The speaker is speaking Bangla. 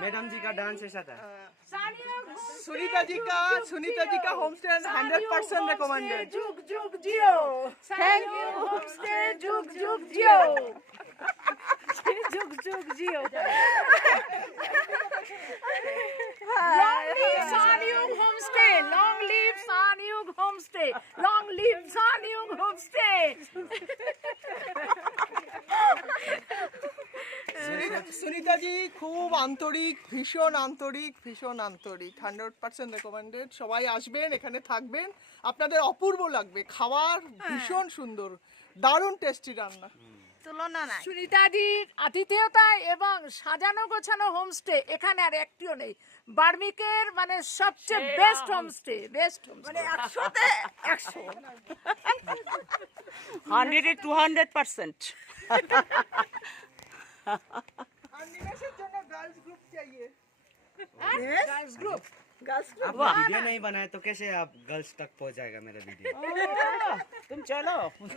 मैडम जी का डांस ऐसा था। सुनीता जी का होम स्टे 100% रिकमेंडेड। जुग जुग जियो। थैंक यू होम स्टे जुग जुग जियो। जुग जुग जियो। Long live Sanyung Homestay. Long live Sanyung Homestay. Long live Sanyung Homestay. Sunita জি খুব আন্তরিক, ভীষণ আন্তরিক, ভীষণ আন্তরিক। 100% রেকমেন্ডেড। সবাই আসবেন, এখানে থাকবেন, আপনাদের অপূর্ব লাগবে। খাবার ভীষণ সুন্দর, দারুণ টেস্টি রান্না। সুনিতাদির আতিথেয়তায় এবং সাজানো গোছানো হোমস্টে এখানে আর একটিও নেই। বার্মিকের মানে সবচেয়ে বেস্ট হোমস্টে, বেস্ট মানে 100তে 100। 100 200%। আর নিমেষের জন্য গার্লস গ্রুপ চাইয়ে। Girls group. आपने वीडियो नहीं बनाया तो कैसे आप गर्ल्स तक पहुंच जाएगा मेरा वीडियो? तुम चलो।